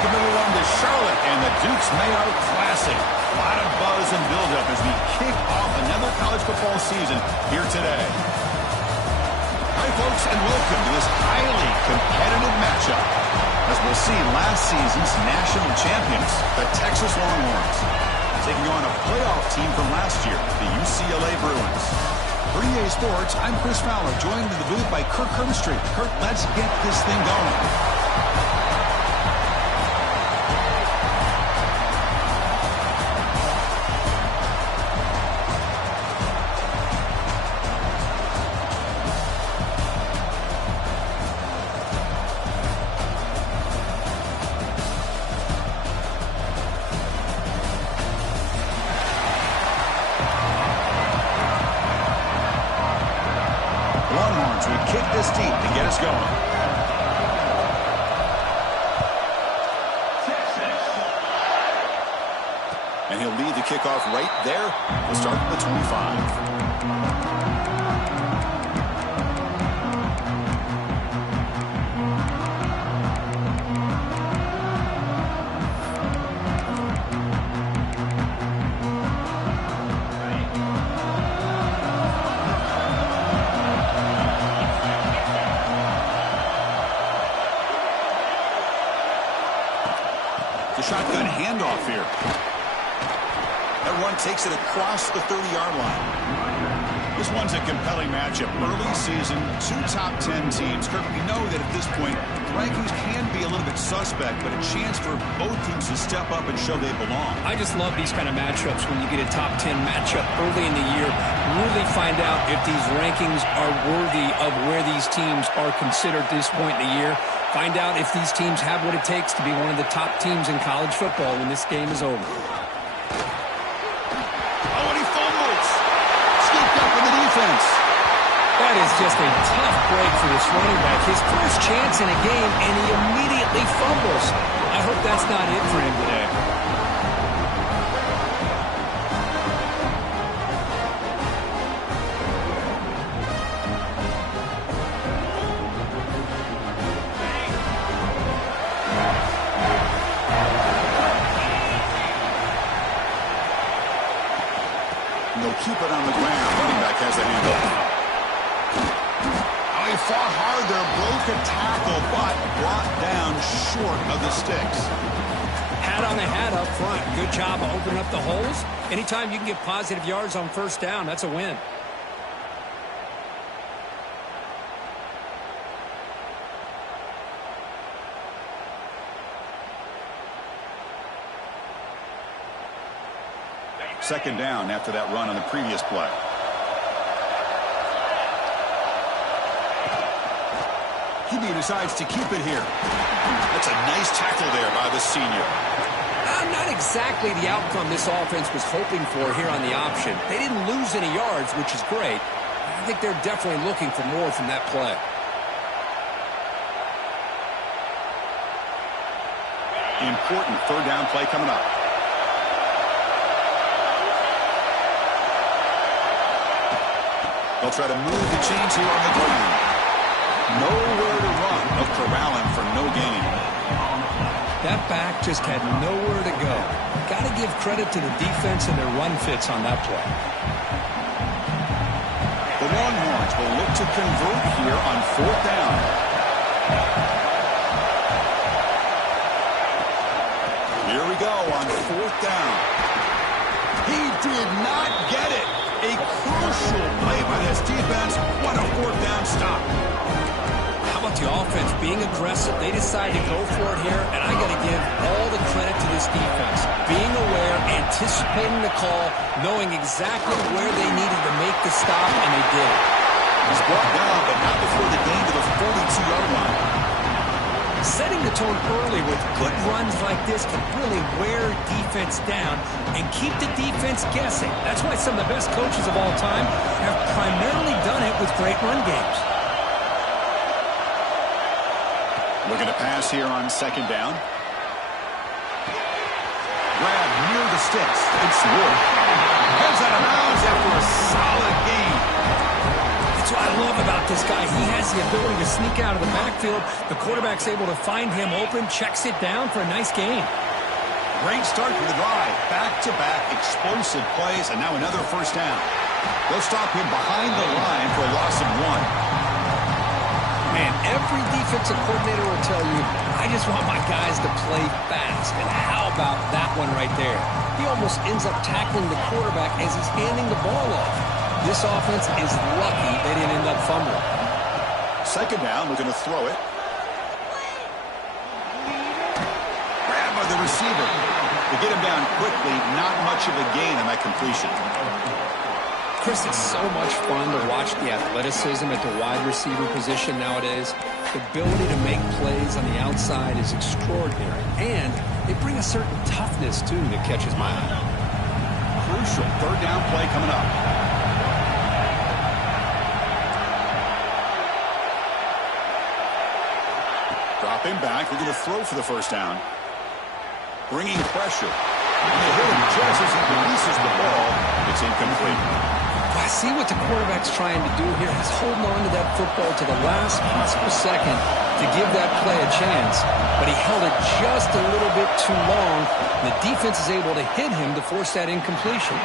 Welcome, everyone, to Charlotte and the Duke's Mayo Classic. A lot of buzz and build-up as we kick off another college football season here today. Hi, folks, and welcome to this highly competitive matchup, as we'll see last season's national champions, the Texas Longhorns, taking on a playoff team from last year, the UCLA Bruins. For EA Sports, I'm Chris Fowler, joined in the booth by Kirk Herbstreit. Kirk, let's get this thing going. Longhorns would kick this deep to get us going. And he'll lead the kickoff right there. We'll start at the 25. The shotgun handoff here. That run takes it across the 30-yard line. This one's a compelling matchup. Early season, two top 10 teams. Kirk, we know that at this point, rankings can be a little bit suspect, but a chance for both teams to step up and show they belong. I just love these kind of matchups when you get a top 10 matchup early in the year. Really find out if these rankings are worthy of where these teams are considered at this point in the year. Find out if these teams have what it takes to be one of the top teams in college football when this game is over. Oh, and he fumbles. Scooped up in the defense. That is just a tough break for this running back. His first chance in a game, and he immediately fumbles. I hope that's not it for him today. They'll keep it on the ground. Running back has the handle. Oh, he fought hard there, broke a tackle, but brought down short of the sticks. Hat on the hat up front. Good job of opening up the holes. Anytime you can get positive yards on first down, that's a win. Second down after that run on the previous play. QB decides to keep it here. That's a nice tackle there by the senior. Not exactly the outcome this offense was hoping for here on the option. They didn't lose any yards, which is great. I think they're definitely looking for more from that play. Important third down play coming up. They'll try to move the chains here on the ground. Nowhere to run. They'll corral him for no gain. That back just had nowhere to go. Got to give credit to the defense and their run fits on that play. The Longhorns will look to convert here on fourth down. Here we go on fourth down. He did not get it. A crucial play by this defense. What a fourth down stop. How about the offense being aggressive? They decide to go for it here, and I got to give all the credit to this defense. Being aware, anticipating the call, knowing exactly where they needed to make the stop, and they did. He's brought down, but not before the gain to the 42-yard line. Setting the tone early with good runs like this can really wear defense down and keep the defense guessing. That's why some of the best coaches of all time have primarily done it with great run games. Looking to pass here on second down. Grab near the sticks. It's Wood. Heads out of bounds after a solid gain. It's That's what I love about this guy. He has the ability to sneak out of the backfield. The quarterback's able to find him open, checks it down for a nice gain. Great start to the drive. Back-to-back explosive plays, and now another first down. They'll stop him behind the line for a loss of 1. Man, every defensive coordinator will tell you, I just want my guys to play fast. And how about that one right there? He almost ends up tackling the quarterback as he's handing the ball off. This offense is lucky they didn't end up fumbling. Second down, we're going to throw it. Grabbed by the receiver. To get him down quickly, not much of a gain on that completion. Chris, it's so much fun to watch the athleticism at the wide receiver position nowadays. The ability to make plays on the outside is extraordinary, and they bring a certain toughness, too, that catches my eye. Crucial third down play coming up. Dropping back, we're going to throw for the first down. Bringing pressure. And they hit him just as he releases the ball. It's incomplete. I see what the quarterback's trying to do here. He's holding on to that football to the last possible second to give that play a chance. But he held it just a little bit too long. And the defense is able to hit him to force that incompletion.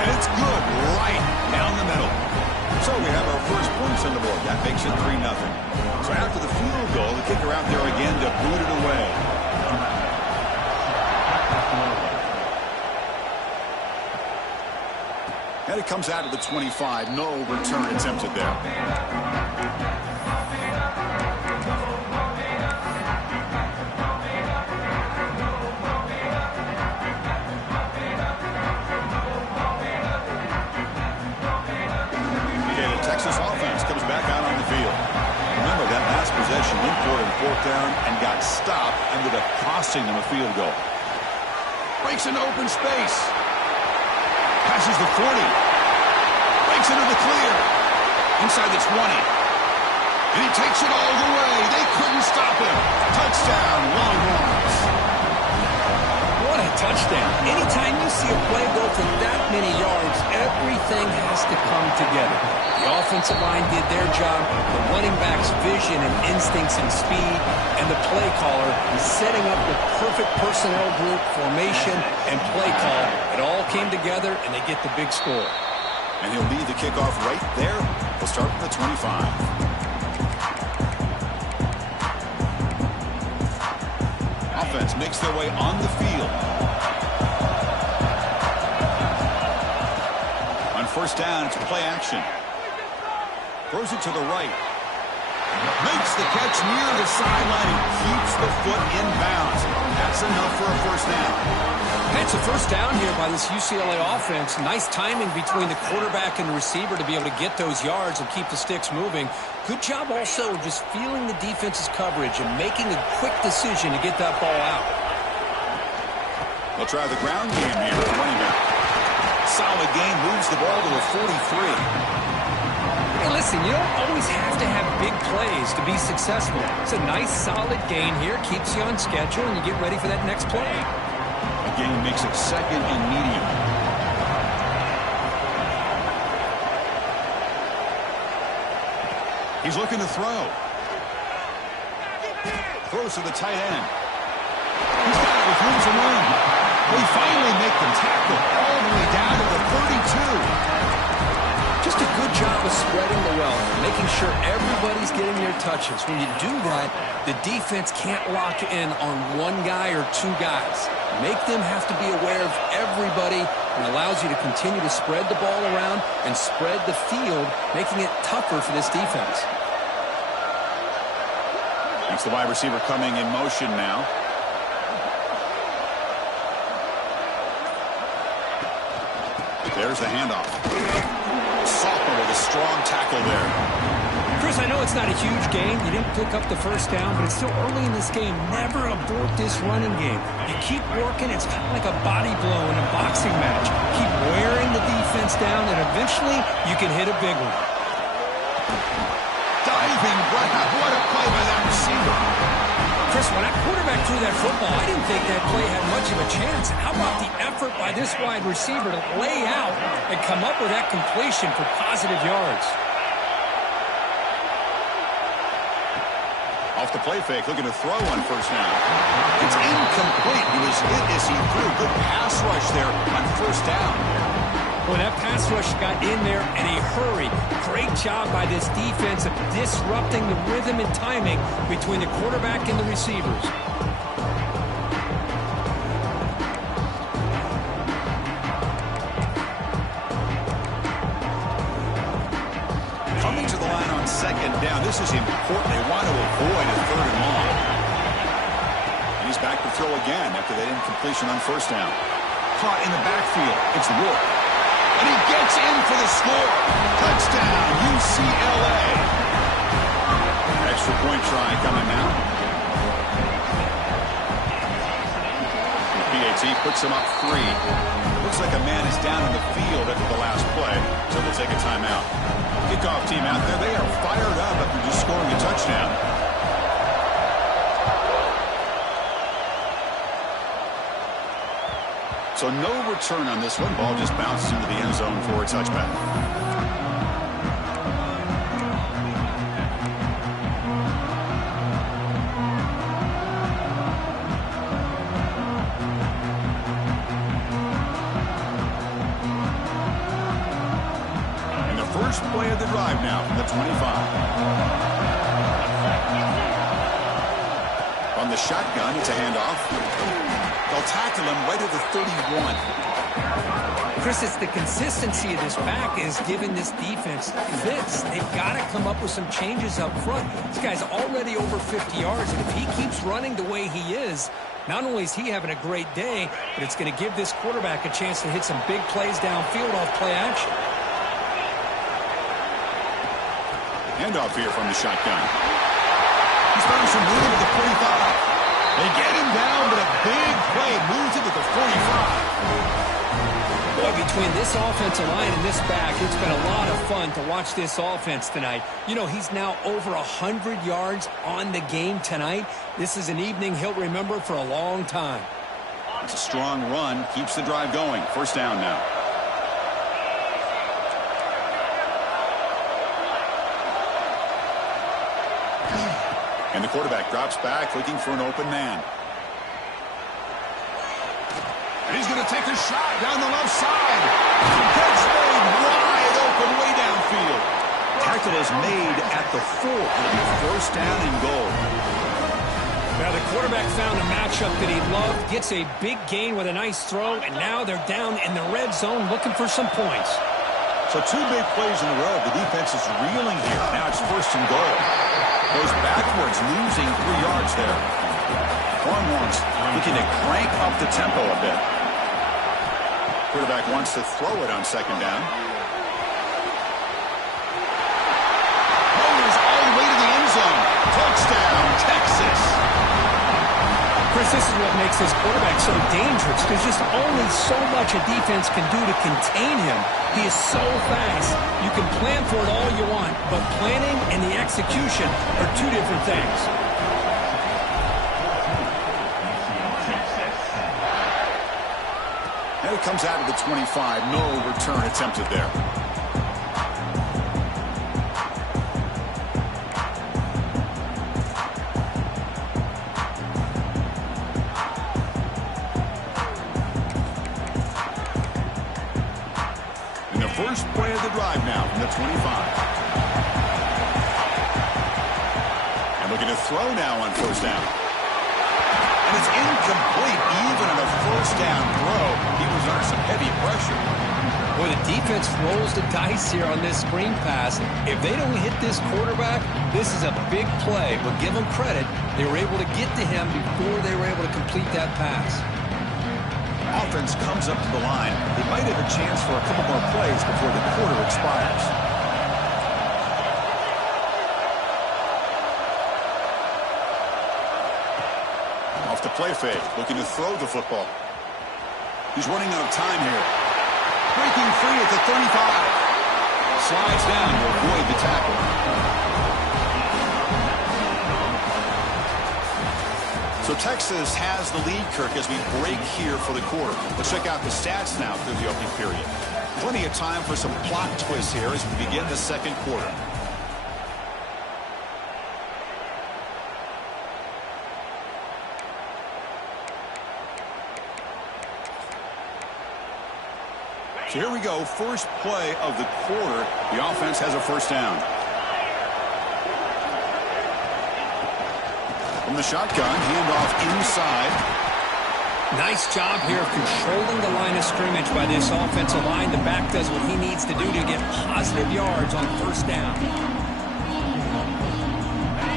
And it's good right down the middle. So we have our first points on the board. That makes it 3-0. So after the field goal, the kicker out there again to boot it away. And it comes out of the 25. No return attempted there. Okay, the Texas offense comes back out on the field. Remember that last possession went for it 4th down and got stopped, ended up costing them a field goal. Breaks into open space. Passes the 40. Breaks into the clear. Inside the 20. And he takes it all the way. They couldn't stop him. Touchdown, Longhorns. What a touchdown. Anytime you see a play go for that many yards, everything has to come together. The offensive line did their job, the running back's vision and instincts and speed, and the play caller is setting up the perfect personnel group, formation, and play call. It all came together, and they get the big score. And he'll lead the kickoff right there. We'll start from the 25. Offense makes their way on the field. On first down, it's play action. Throws it to the right. Makes the catch near the sideline and keeps the foot in bounds. That's enough for a first down. It's a first down here by this UCLA offense. Nice timing between the quarterback and the receiver to be able to get those yards and keep the sticks moving. Good job also just feeling the defense's coverage and making a quick decision to get that ball out. They'll try the ground game here at running back. Solid game, moves the ball to the 43. Hey, listen, you don't always have to have big plays to be successful. It's a nice, solid gain here. Keeps you on schedule, and you get ready for that next play. A gain makes it 2nd and medium. He's looking to throw. Throws to the tight end. He's got it with room to run. They finally make the tackle all the way down to the 32. Just a good job of spreading the wealth, making sure everybody's getting their touches. When you do that, the defense can't lock in on one guy or two guys. Make them have to be aware of everybody, and allows you to continue to spread the ball around and spread the field, making it tougher for this defense. Thanks the wide receiver coming in motion now. There's the handoff. Sophomore with a strong tackle there. Chris, I know it's not a huge gain. You didn't pick up the first down, but it's still early in this game. Never abort this running game. You keep working. It's kind of like a body blow in a boxing match. Keep wearing the defense down, and eventually you can hit a big one. Diving grab. What a play by that receiver. Chris, when that quarterback threw that football, I didn't think that play had much of a chance. How about the effort by this wide receiver to lay out and come up with that completion for positive yards? Off the play fake, looking to throw on first down. It's incomplete. He was hit as he threw. Good pass rush there on first down. Well, that pass rush got in there in a hurry. Great job by this defense of disrupting the rhythm and timing between the quarterback and the receivers. Coming to the line on second down. This is important. They want to avoid a third and long. And he's back to throw again after that incompletion on first down. Caught in the backfield. It's Rourke. And he gets in for the score. Touchdown, UCLA. Extra point try coming now. The PAT puts him up 3. Looks like a man is down in the field after the last play, so they'll take a timeout. Kickoff team out there, they are fired up after just scoring a touchdown. So no return on this one. Ball just bounces into the end zone for a touchback. And the first play of the drive now from the 25. From the shotgun, it's a handoff. They'll tackle him right at the 31. Chris, it's the consistency of this back is giving this defense fits. They've got to come up with some changes up front. This guy's already over 50 yards, and if he keeps running the way he is, not only is he having a great day, but it's going to give this quarterback a chance to hit some big plays downfield off play action. Handoff here from the shotgun. He's found some room at the 45. They get him down, but a big play moves him to the 45. Boy, between this offensive line and this back, it's been a lot of fun to watch this offense tonight. You know, he's now over 100 yards on the game tonight. This is an evening he'll remember for a long time. It's a strong run, keeps the drive going. First down now. And the quarterback drops back, looking for an open man. And he's going to take a shot down the left side. Catch made wide open way downfield. Tackle is made at the 4. It'll be first down and goal. Now the quarterback found a matchup that he loved, gets a big gain with a nice throw, and now they're down in the red zone looking for some points. So 2 big plays in a row. The defense is reeling here. Now it's first and goal. Goes backwards, losing 3 yards there. Longhorns looking to crank up the tempo a bit. Quarterback wants to throw it on second down. Motors all the way to the end zone. Touchdown, Texas. Chris, this is what makes this quarterback so dangerous. There's just only so much a defense can do to contain him. He is so fast. You can plan for it all you want, but planning and the execution are 2 different things. And it comes out of the 25. No return attempted there. First play of the drive now from the 25. And looking to throw now on first down. And it's incomplete even on a first down throw. He was under some heavy pressure. Boy, the defense rolls the dice here on this screen pass. If they don't hit this quarterback, this is a big play. But give them credit, they were able to get to him before they were able to complete that pass. Offense comes up to the line. They might have a chance for a couple more plays before the quarter expires. Off the play fake, looking to throw the football. He's running out of time here. Breaking free at the 35. Slides down to avoid the tackle. So Texas has the lead, Kirk, as we break here for the quarter. Let's check out the stats now through the opening period. Plenty of time for some plot twists here as we begin the second quarter. So here we go, first play of the quarter. The offense has a first down. From the shotgun, handoff inside. Nice job here of controlling the line of scrimmage by this offensive line. The back does what he needs to do to get positive yards on first down.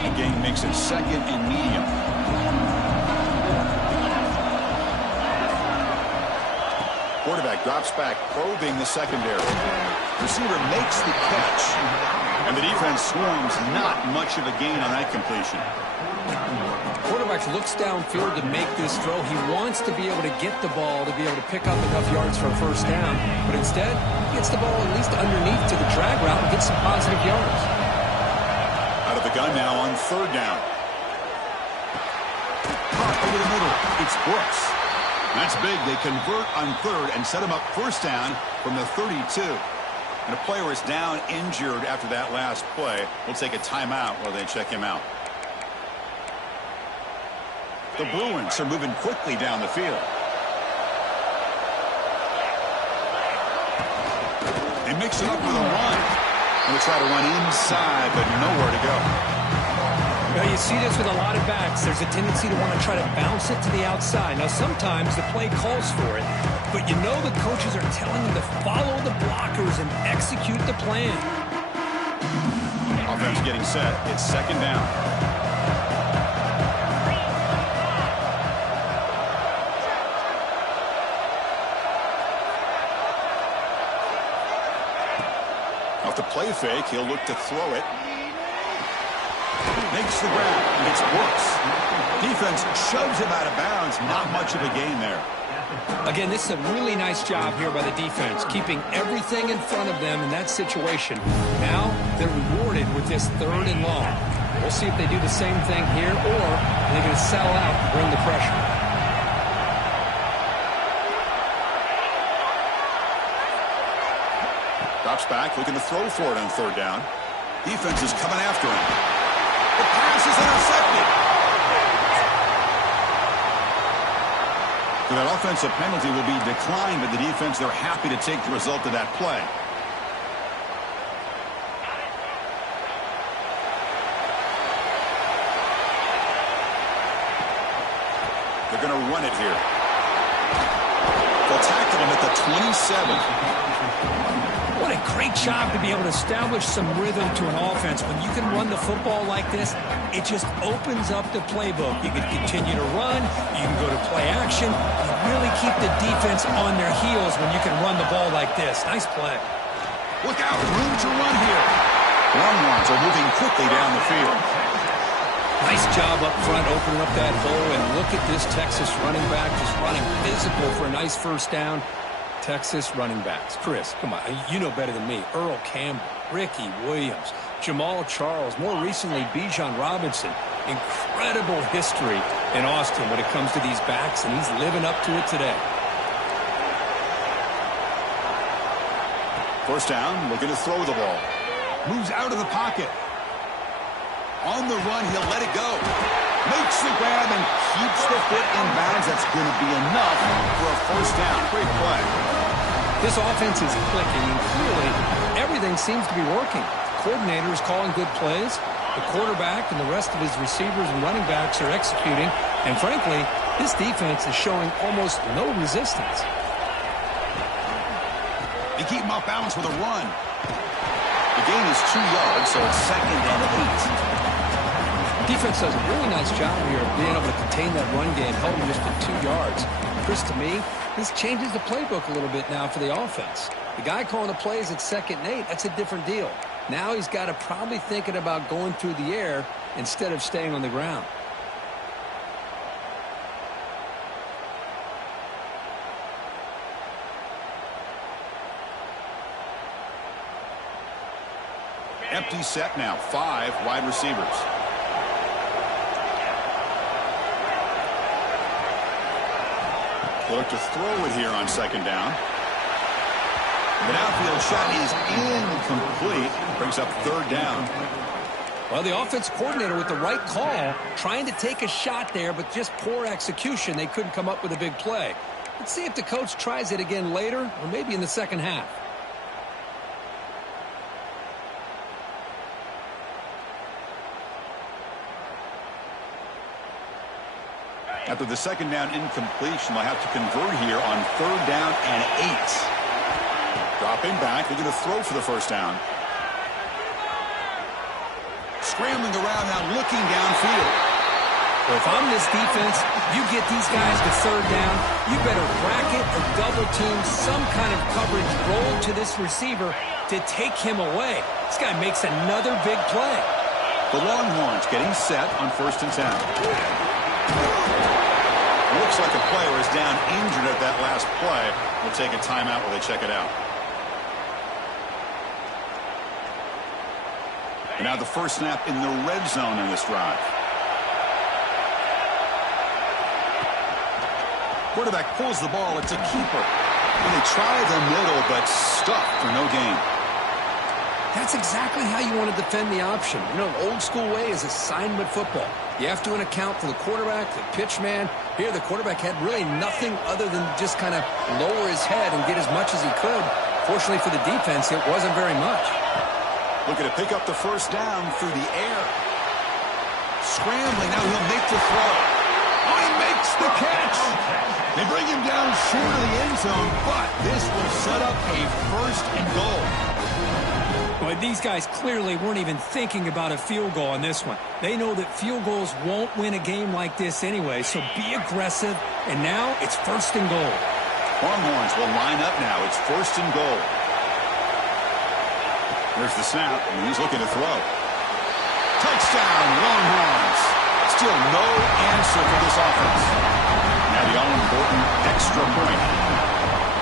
The gain makes it second and medium. Quarterback drops back, probing the secondary. Receiver makes the catch. And the defense swarms, not much of a gain on that completion. Quarterback looks downfield to make this throw. He wants to be able to get the ball to be able to pick up enough yards for a first down. But instead, he gets the ball at least underneath to the drag route and gets some positive yards. Out of the gun now on third down. Caught over the middle. It's Brooks. That's big. They convert on third and set him up first down from the 32. And a player is down injured after that last play. We'll take a timeout while they check him out. The Bruins are moving quickly down the field. They mix it up with a run. And we try to run inside, but nowhere to go. Well, you see this with a lot of backs. There's a tendency to want to try to bounce it to the outside. Now, sometimes the play calls for it, but you know the coaches are telling them to follow the blockers and execute the plan. Offense getting set. It's second down. Off the play fake, he'll look to throw it. Makes the grab. It's Brooks. Defense shoves him out of bounds. Not much of a gain there. Again, this is a really nice job here by the defense, keeping everything in front of them in that situation. Now they're rewarded with this third and long. We'll see if they do the same thing here, or they're going to sell out and bring the pressure. Drops back, looking to throw for it on third down. Defense is coming after him. The pass is intercepted. So that offensive penalty will be declined by the defense. They're happy to take the result of that play. They're going to run it here. They'll tackle him at the 27. What a great job to be able to establish some rhythm to an offense. When you can run the football like this, it just opens up the playbook. You can continue to run. You can go to play action. You really keep the defense on their heels when you can run the ball like this. Nice play. Look out, room to run here. Longhorns are moving quickly down the field. Nice job up front, opening up that hole. And look at this Texas running back just running physical for a nice first down. Texas running backs. Chris, come on, you know better than me. Earl Campbell, Ricky Williams, Jamal Charles, more recently Bijan Robinson. Incredible history in Austin when it comes to these backs, and he's living up to it today. First down, looking to throw the ball. Moves out of the pocket. On the run, he'll let it go. Makes the grab and keeps the foot in bounds. That's going to be enough for a first down. Great play. This offense is clicking, and clearly everything seems to be working. The coordinator is calling good plays. The quarterback and the rest of his receivers and running backs are executing. And frankly, this defense is showing almost no resistance. They keep him off balance with a run. The gain is 2 yards, so it's second and 8. Defense does a really nice job here of being able to contain that run game, held him just for 2 yards. Chris, to me, this changes the playbook a little bit now for the offense. The guy calling the plays at second and 8, that's a different deal. Now he's got to probably thinking about going through the air instead of staying on the ground. Empty set now, 5 wide receivers. They look to throw it here on second down. The outfield shot is incomplete. Brings up third down. Well, the offense coordinator with the right call, trying to take a shot there, but just poor execution. They couldn't come up with a big play. Let's see if the coach tries it again later or maybe in the second half. After the second down incompletion, they'll have to convert here on 3rd down and 8. Dropping back, they're going to throw for the first down. Scrambling around now, looking downfield. Well, if I'm this defense, you get these guys to 3rd down, you better bracket or double team some kind of coverage roll to this receiver to take him away. This guy makes another big play. The Longhorns getting set on 1st and 10. Looks like a player is down injured at that last play. We'll take a timeout while they check it out. And now the first snap in the red zone in this drive. Quarterback pulls the ball. It's a keeper. And they try the middle, but stuffed for no gain. That's exactly how you want to defend the option. You know, old school way is assignment football. You have to account for the quarterback, the pitch man. Here, the quarterback had really nothing other than just kind of lower his head and get as much as he could. Fortunately for the defense, it wasn't very much. Looking to pick up the first down through the air. Scrambling, now he'll make the throw. Oh, he makes the catch. They bring him down short of the end zone, but this will set up a 1st and goal. But these guys clearly weren't even thinking about a field goal on this one. They know that field goals won't win a game like this anyway, so be aggressive. And now it's 1st and goal. Longhorns will line up now. It's 1st and goal. There's the snap, and he's looking to throw. Touchdown, Longhorns. Still no answer for this offense. Now the all-important extra point.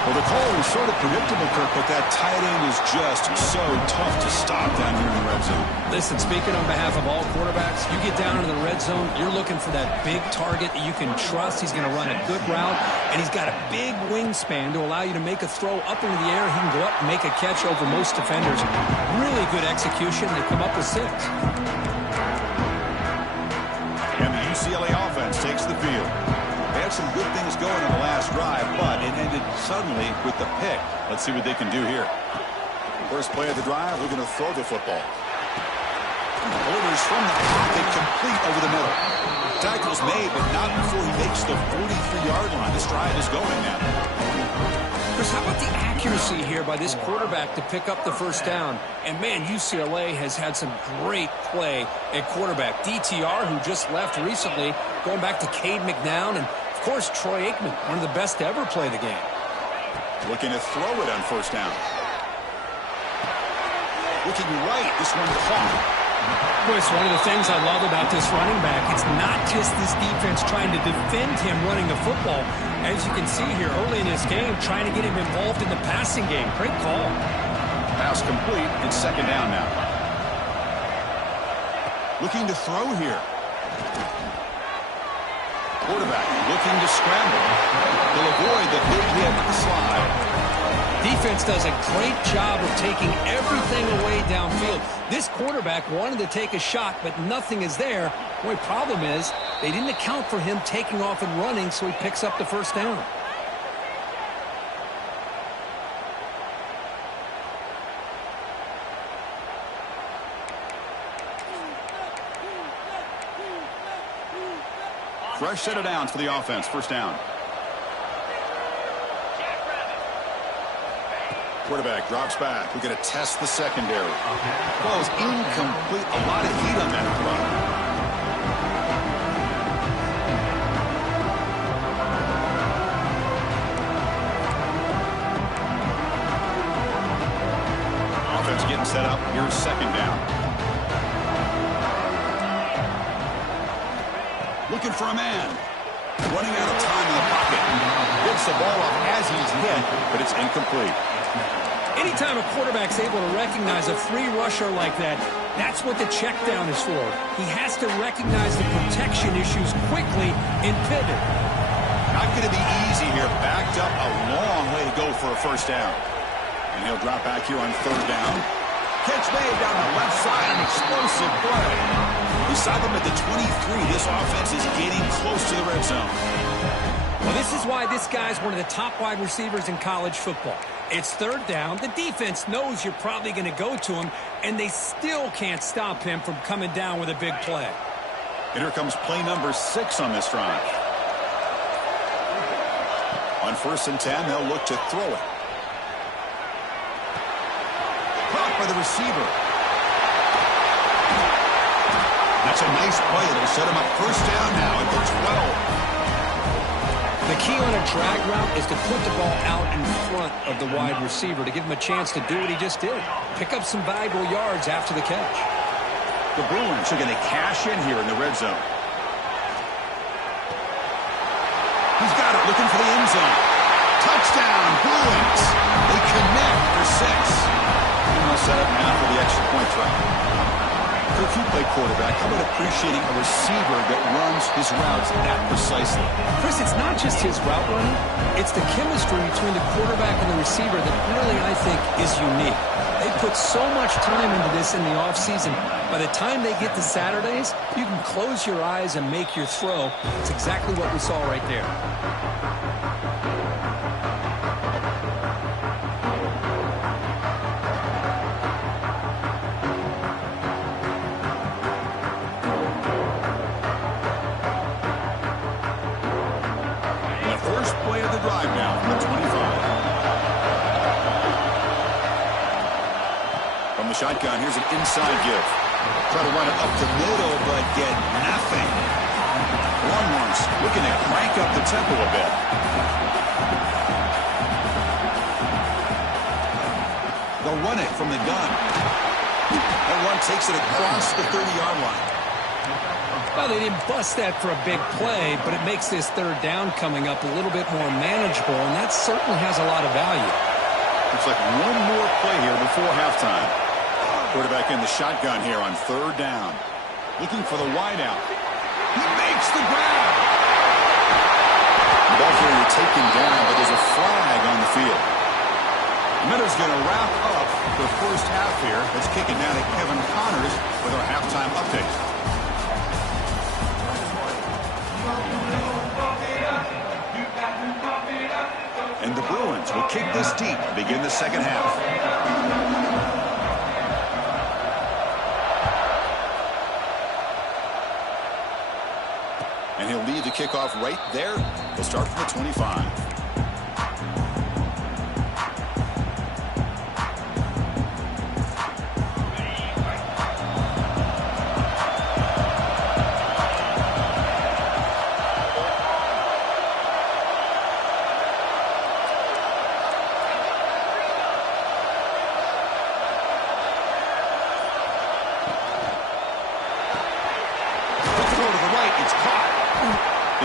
Well, the call was sort of predictable, Kirk, but that tight end is just so tough to stop down here in the red zone. Listen, speaking on behalf of all quarterbacks, you get down into the red zone, you're looking for that big target that you can trust. He's going to run a good route, and he's got a big wingspan to allow you to make a throw up into the air. He can go up and make a catch over most defenders. Really good execution. They come up with 6. And the UCLA offense takes the field. They had some good things going in the last drive, but it ended suddenly with the pick. Let's see what they can do here. First play of the drive, we're going to throw the football. Delivers from the pocket, complete over the middle. Tackle's made, but not before he makes the 43-yard line. This drive is going now. Chris, how about the accuracy here by this quarterback to pick up the first down? And, man, UCLA has had some great play at quarterback. DTR, who just left recently, going back to Cade McNown, and, of course, Troy Aikman, one of the best to ever play the game. Looking to throw it on first down. Looking right, this one caught. Chris, one of the things I love about this running back, it's not just this defense trying to defend him running the football. As you can see here early in this game, trying to get him involved in the passing game. Great call. Pass complete. It's 2nd down now. Looking to throw here. Quarterback looking to scramble. They'll avoid the big hit with the slide. Defense does a great job of taking everything away downfield. This quarterback wanted to take a shot, but nothing is there. The only problem is they didn't account for him taking off and running, so he picks up the first down. Fresh set of downs for the offense. First down. Quarterback drops back. We're going to test the secondary. Ball is incomplete. A lot of heat on that throw. Offense getting set up. Here's 2nd down. Looking for a man. Running out of time in the pocket. Gets the ball off as he's hit, but it's incomplete. Anytime a quarterback's able to recognize a free rusher like that, that's what the check down is for. He has to recognize the protection issues quickly and pivot. Not going to be easy here. Backed up a long way to go for a first down. And he'll drop back here on 3rd down. Catch made down the left side. An explosive play. We saw them at the 23. This offense is getting close to the red zone. Well, this is why this guy's one of the top wide receivers in college football. It's third down. The defense knows you're probably going to go to him, and they still can't stop him from coming down with a big play. And here comes play number 6 on this drive. On 1st and 10, they'll look to throw it. Caught by the receiver. That's a nice play. It'll set him up 1st down now at the 12. The key on a drag route is to put the ball out in front of the wide receiver to give him a chance to do what he just did. Pick up some valuable yards after the catch. The Bruins are going to cash in here in the red zone. He's got it, looking for the end zone. Touchdown, Bruins. They connect for 6. And they'll set up now for the extra point try. So if you play quarterback, how about appreciating a receiver that runs his routes that precisely? Chris, it's not just his route running. It's the chemistry between the quarterback and the receiver that really, I think, is unique. They put so much time into this in the offseason. By the time they get to Saturdays, you can close your eyes and make your throw. It's exactly what we saw right there. Shotgun, here's an inside give. Try to run it up the middle, but get nothing. Longhorns looking to crank up the tempo a bit. They'll run it from the gun. That run takes it across the 30-yard line. Well, they didn't bust that for a big play, but it makes this 3rd down coming up a little bit more manageable, and that certainly has a lot of value. Looks like one more play here before halftime. Quarterback in the shotgun here on 3rd down. Looking for the wideout. He makes the grab. The ball carrier taken down, but there's a flag on the field. Miller's going to wrap up the 1st half here. Let's kick it down to Kevin Connors with our halftime update. And the Bruins will kick this deep to begin the 2nd half. And he'll lead the kickoff right there. They'll start from the 25.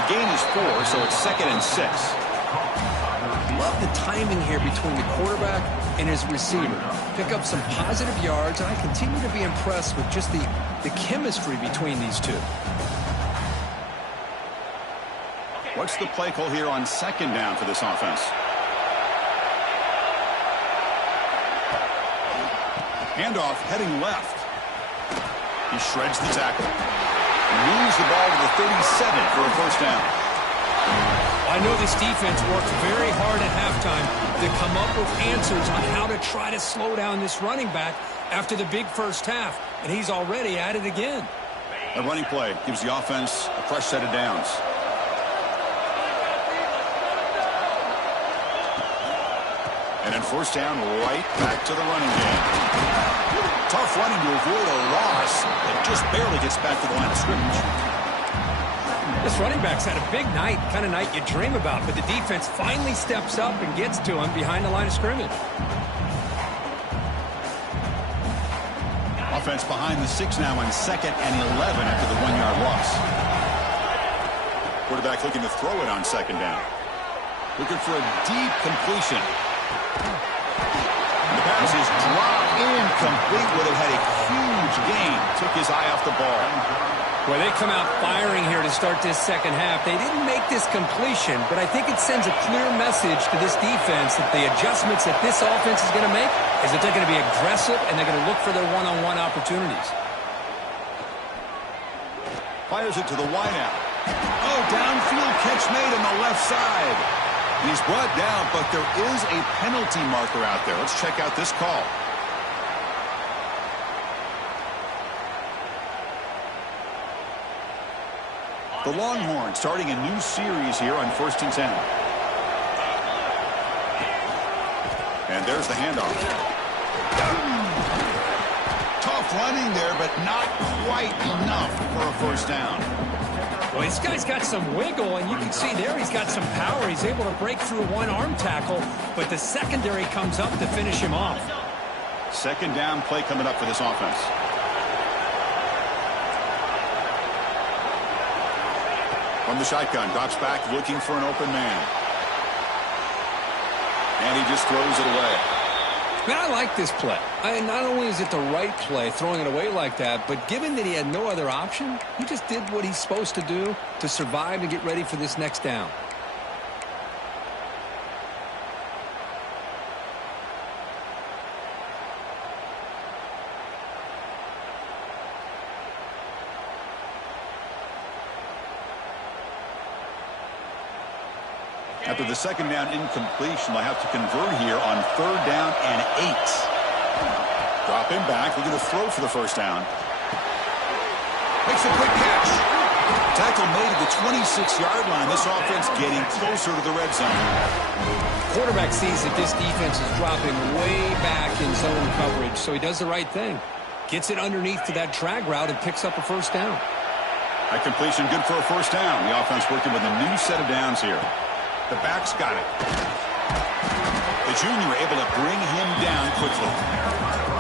Gain is 4, so it's 2nd and 6. Love the timing here between the quarterback and his receiver. Pick up some positive yards, and I continue to be impressed with just the chemistry between these two. What's the play call here on 2nd down for this offense? Handoff heading left. He shreds the tackle. Moves the ball to the 37 for a 1st down. I know this defense worked very hard at halftime to come up with answers on how to try to slow down this running back after the big 1st half, and he's already at it again. A running play gives the offense a fresh set of downs. And then 1st down, right back to the running game. Tough running to avoid a loss that just barely gets back to the line of scrimmage. This running back's had a big night, kind of night you dream about, but the defense finally steps up and gets to him behind the line of scrimmage. Offense behind the 6 now on 2nd and 11 after the 1-yard loss. Quarterback looking to throw it on 2nd down. Looking for a deep completion. The pass is dropped incomplete. Would have had a huge gain. Took his eye off the ball. Well, they come out firing here to start this 2nd half. They didn't make this completion, but I think it sends a clear message to this defense that the adjustments that this offense is going to make is that they're going to be aggressive and they're going to look for their one-on-one opportunities. Fires it to the wideout. downfield catch made on the left side. And he's brought down, but there is a penalty marker out there. Let's check out this call. The Longhorns starting a new series here on 1st and 10. And there's the handoff. Tough running there, but not quite enough for a first down. Well, this guy's got some wiggle, and you can see there he's got some power. He's able to break through one arm tackle, but the secondary comes up to finish him off. Second down play coming up for this offense. From the shotgun, drops back looking for an open man. And he just throws it away. Man, I like this play. Not only is it the right play, throwing it away like that, but given that he had no other option, he just did what he's supposed to do to survive and get ready for this next down. After the second down incompletion, they'll have to convert here on 3rd down and 8. Drop him back. We're going to throw for the first down. Makes a quick catch. Tackle made at the 26-yard line. This offense getting closer to the red zone. Quarterback sees that this defense is dropping way back in zone coverage, so he does the right thing. Gets it underneath to that drag route and picks up a first down. That completion good for a first down. The offense working with a new set of downs here. The back's got it. The junior able to bring him down quickly.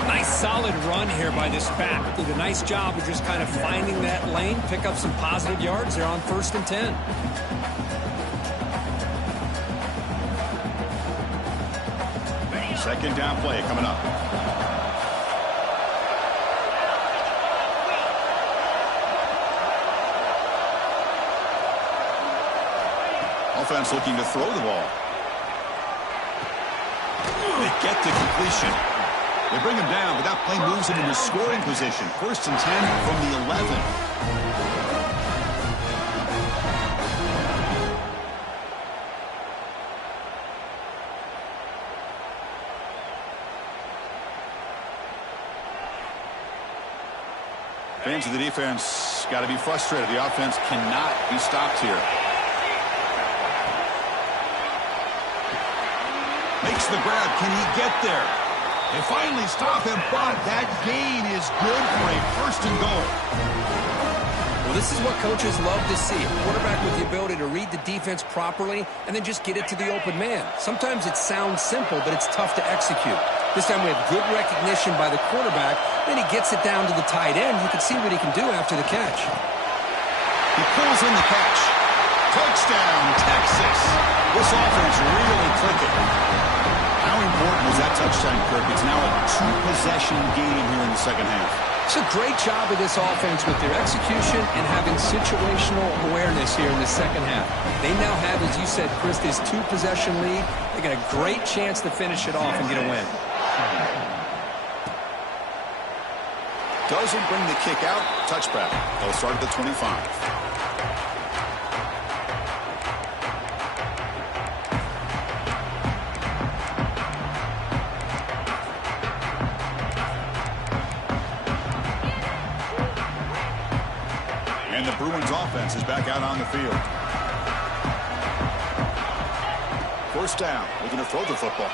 Nice solid run here by this back. Did a nice job of just kind of finding that lane, pick up some positive yards there on 1st and 10. Second down play coming up. Offense looking to throw the ball. They get the completion. They bring him down, but that play moves him into scoring position. 1st and 10 from the 11. Fans of the defense got to be frustrated. The offense cannot be stopped here. Makes the grab. Can he get there? They finally stop him, but that gain is good for a 1st and goal. Well, this is what coaches love to see. A quarterback with the ability to read the defense properly and then just get it to the open man. Sometimes it sounds simple, but it's tough to execute. This time we have good recognition by the quarterback. Then he gets it down to the tight end. You can see what he can do after the catch. He pulls in the catch. Touchdown, Texas. This offense really clicking. How important was that touchdown, Kirk? It's now a 2-possession game here in the second half. It's a great job of this offense with their execution and having situational awareness here in the second half. They now have, as you said, Chris, this 2-possession lead. They got a great chance to finish it off and get a win. Doesn't bring the kick out. Touchback. They'll start at the 25. And the Bruins offense is back out on the field. First down. Looking to throw the football.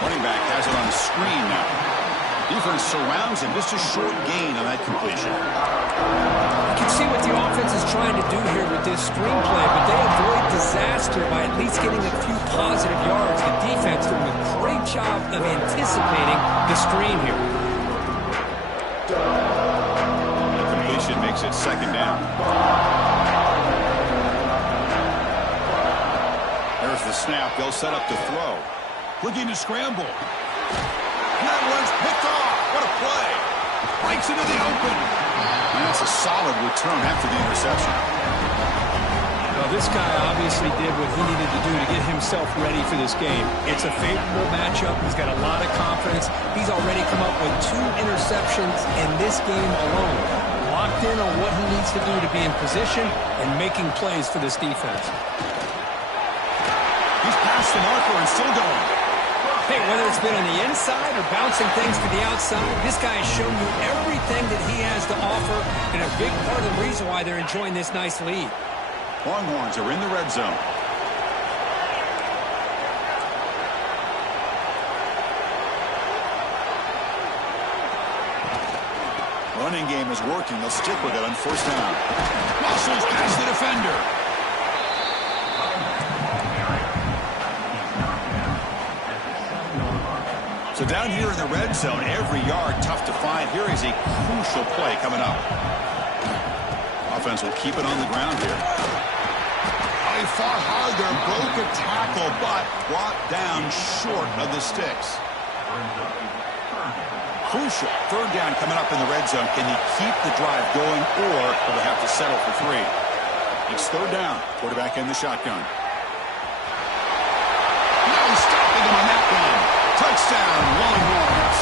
Running back has it on the screen now. Defense surrounds him. Just a short gain on that completion. You can see what the offense is trying to do here with this screenplay, but they avoid disaster by at least getting a few positive yards. The defense doing a great job of anticipating the screen here. The completion makes it second down. There's the snap. They'll set up to throw. Looking to scramble. That one's picked off. What a play. Breaks into the open. And that's a solid return after the interception. Well, this guy obviously did what he needed to do to get himself ready for this game. It's a favorable matchup. He's got a lot of confidence. He's already come up with 2 interceptions in this game alone. Locked locked in on what he needs to do to be in position and making plays for this defense. He's past the marker and still going. Hey, whether it's been on the inside or bouncing things to the outside, this guy has shown you everything that he has to offer, and a big part of the reason why they're enjoying this nice lead. Longhorns are in the red zone. Running game is working. They'll stick with it on first down. Muscles past the defender. So down here in the red zone, every yard tough to find. Here is a crucial play coming up. Offense will keep it on the ground here. Oh, he fought hard there, broke a tackle, but brought down short of the sticks. Crucial third down coming up in the red zone. Can he keep the drive going, or will they have to settle for 3? It's third down. Quarterback in the shotgun. No stopping him on that one. Touchdown, Longhorns.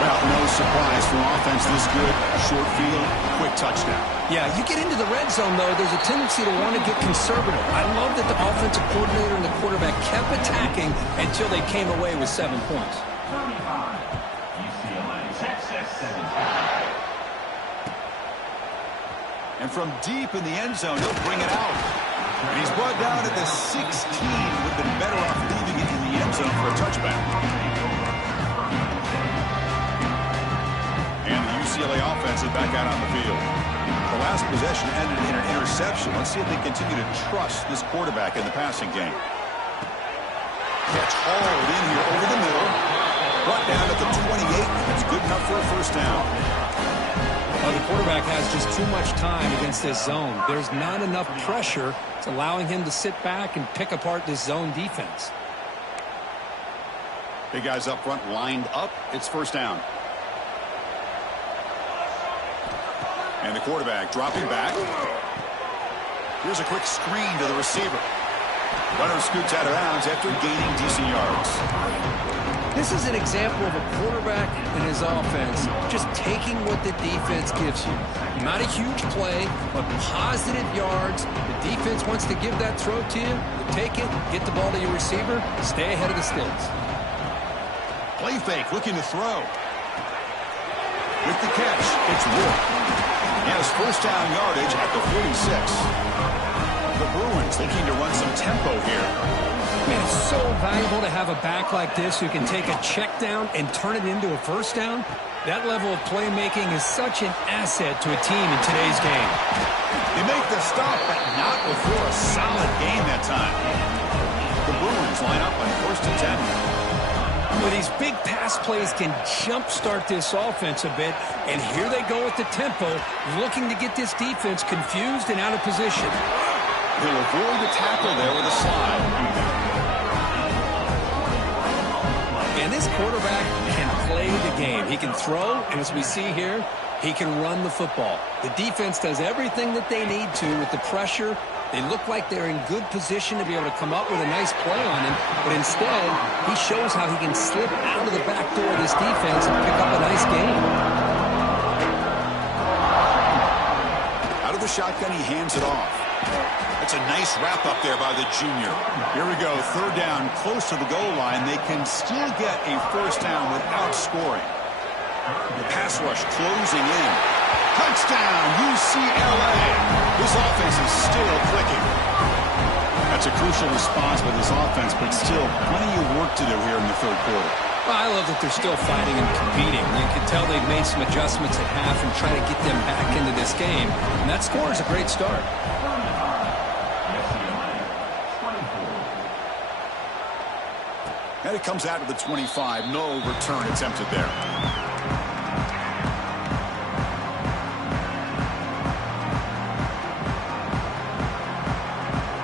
Well, no surprise for offense this good. Short field, quick touchdown. Yeah, you get into the red zone, though, there's a tendency to want to get conservative. I love that the offensive coordinator and the quarterback kept attacking until they came away with 7 points. UCLA, Texas. And from deep in the end zone, he'll bring it out. And he's brought down at the 16. Would have been better off leaving it in the end zone for a touchback. And the UCLA offense is back out on the field. The last possession ended in an interception. Let's see if they continue to trust this quarterback in the passing game. Catch hauled in here over the middle. Brought down at the 28. That's good enough for a first down. Well, the quarterback has just too much time against this zone. There's not enough pressure. It's allowing him to sit back and pick apart this zone defense. Big guys up front lined up. It's first down. And the quarterback dropping back. Here's a quick screen to the receiver. Runner scoots out of bounds after gaining decent yards. This is an example of a quarterback and his offense just taking what the defense gives you. Not a huge play, but positive yards. The defense wants to give that throw to you. You take it, get the ball to your receiver, stay ahead of the sticks. Play fake, looking to throw. With the catch, it's Wood. He has first down yardage at the 46. The Bruins looking to run some tempo here. Man, it's so valuable to have a back like this who can take a check down and turn it into a first down. That level of playmaking is such an asset to a team in today's game. They make the stop, but not before a solid game that time. The Bruins line up on first and 10. Well, these big pass plays can jumpstart this offense a bit, and here they go with the tempo, looking to get this defense confused and out of position. He'll avoid the tackle there with a slide. And this quarterback can play the game. He can throw, and as we see here, he can run the football. The defense does everything that they need to with the pressure. They look like they're in good position to be able to come up with a nice play on him, but instead, he shows how he can slip out of the back door of this defense and pick up a nice game. Out of the shotgun, he hands it off. That's a nice wrap up there by the junior. Here we go, third down, close to the goal line. They can still get a first down without scoring. The pass rush closing in. Touchdown, UCLA. This offense is still clicking. That's a crucial response by this offense, but still plenty of work to do here in the third quarter. Well, I love that they're still fighting and competing. You can tell they've made some adjustments at half and try to get them back into this game. And that score is a great start. And it comes out of the 25. No return attempted there.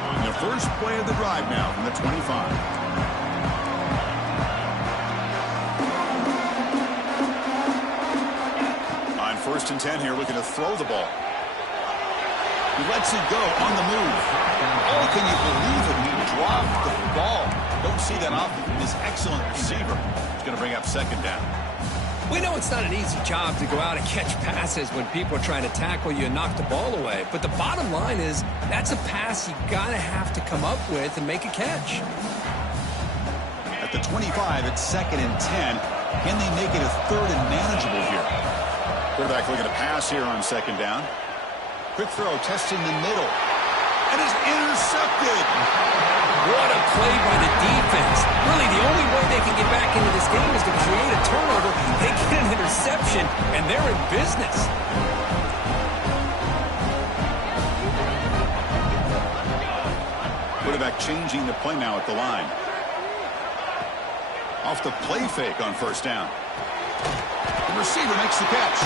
On the first play of the drive now from the 25. On first and 10 here, looking to throw the ball. He lets it go on the move. Oh, can you believe it? He dropped the ball. Don't see that often from this excellent receiver. He's going to bring up second down. We know it's not an easy job to go out and catch passes when people are trying to tackle you and knock the ball away. But the bottom line is that's a pass you got to have to come up with and make a catch. At the 25, it's 2nd and 10. Can they make it a 3rd and manageable here? Quarterback looking to pass here on 2nd down. Quick throw, testing the middle. And is intercepted. What a play by the defense. Really, the only way they can get back into this game is to create a turnover. They get an interception, and they're in business. Quarterback changing the play now at the line. Off the play fake on 1st down. The receiver makes the catch.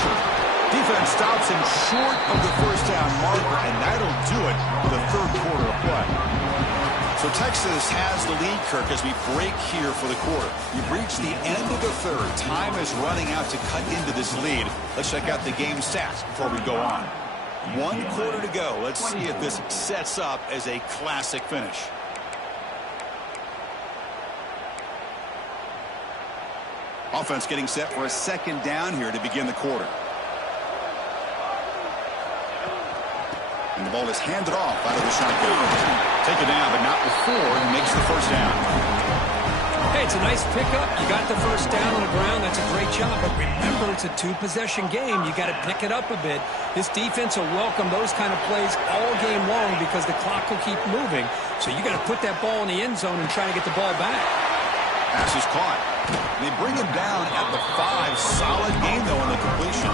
Defense stops him short of the 1st down marker, and that'll do it for the 3rd quarter of play. So Texas has the lead, Kirk, as we break here for the quarter. We've reached the end of the 3rd. Time is running out to cut into this lead. Let's check out the game stats before we go on. 1 quarter to go. Let's see if this sets up as a classic finish. Offense getting set for a 2nd down here to begin the quarter. And the ball is handed off out of the shotgun. Take it down, but not before he makes the 1st down. Hey, it's a nice pickup. You got the 1st down on the ground. That's a great job. But remember, it's a 2-possession game. You got to pick it up a bit. This defense will welcome those kind of plays all game long because the clock will keep moving. So you got to put that ball in the end zone and try to get the ball back. Pass is caught. They bring him down at the 5. Solid game, though, on the completion.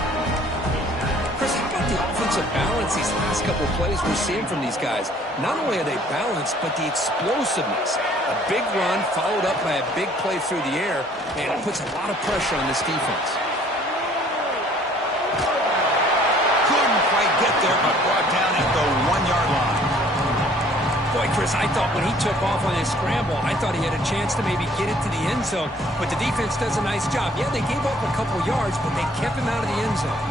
Chris, how about the offensive balance these last couple of plays we're seeing from these guys? Not only are they balanced, but the explosiveness. A big run followed up by a big play through the air, and it puts a lot of pressure on this defense. Couldn't quite get there, but brought down at the 1-yard line. Boy, Chris, I thought when he took off on his scramble, I thought he had a chance to maybe get it to the end zone, but the defense does a nice job. Yeah, they gave up a couple yards, but they kept him out of the end zone.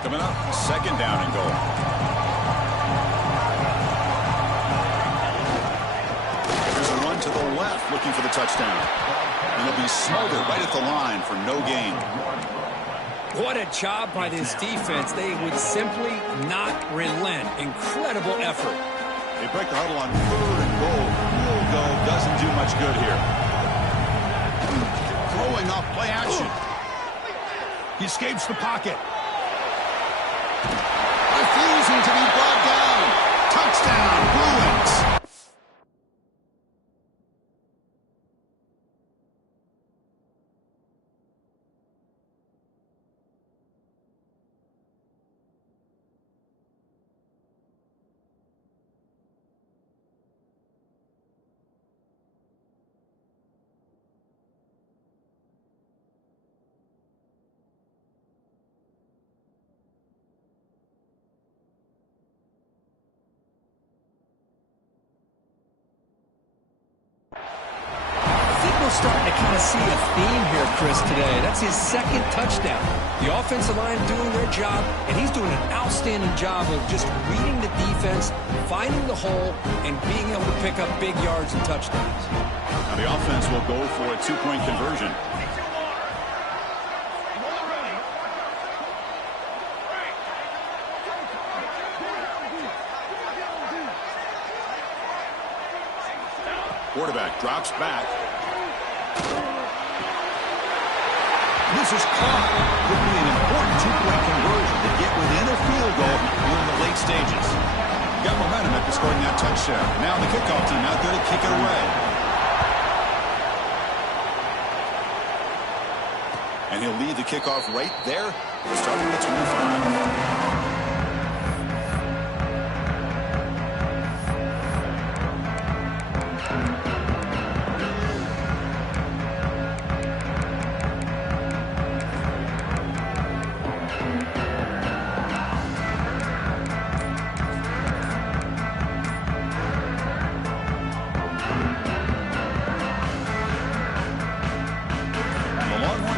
Coming up, 2nd down and goal. There's a run to the left looking for the touchdown. And he'll be smothered right at the line for no gain. What a job by this defense. They would simply not relent. Incredible effort. They break the huddle on 3rd and goal. Field goal doesn't do much good here. Throwing off play action. He escapes the pocket. Refusing to be brought down. Touchdown, Bruins. Starting to kind of see a theme here, Chris, today. That's his 2nd touchdown. The offensive line doing their job, and he's doing an outstanding job of just reading the defense, finding the hole, and being able to pick up big yards and touchdowns. Now the offense will go for a 2-point conversion. Quarterback drops back. This is caught. Could be an important 2-point conversion to get within a field goal here in the late stages. Got momentum after scoring that touchdown. Now the kickoff team out there to kick it away. And he'll lead the kickoff right there, starting at 25.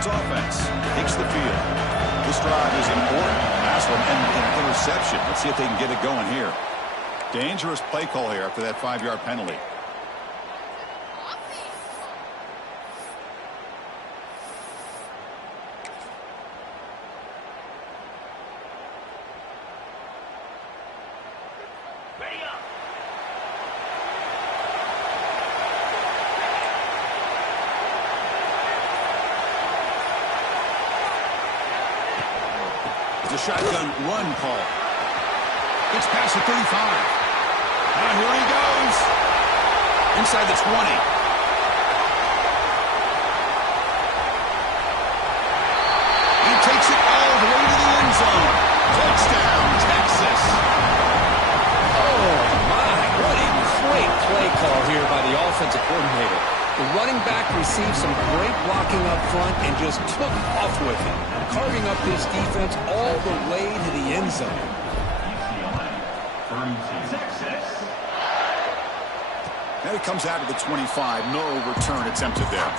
Offense takes the field. This drive is important. Last one and an interception. Let's see if they can get it going here. Dangerous play call here after that 5-yard penalty. The shotgun run call. Gets past the 35. And here he goes. Inside the 20. He takes it all the way to the end zone. Touchdown, Texas. Oh, my. What a great play call here by the offensive coordinator. The running back received some great blocking up front and just took off with it, carving up this defense all the way to the end zone. And it comes out of the 25. No return attempted there.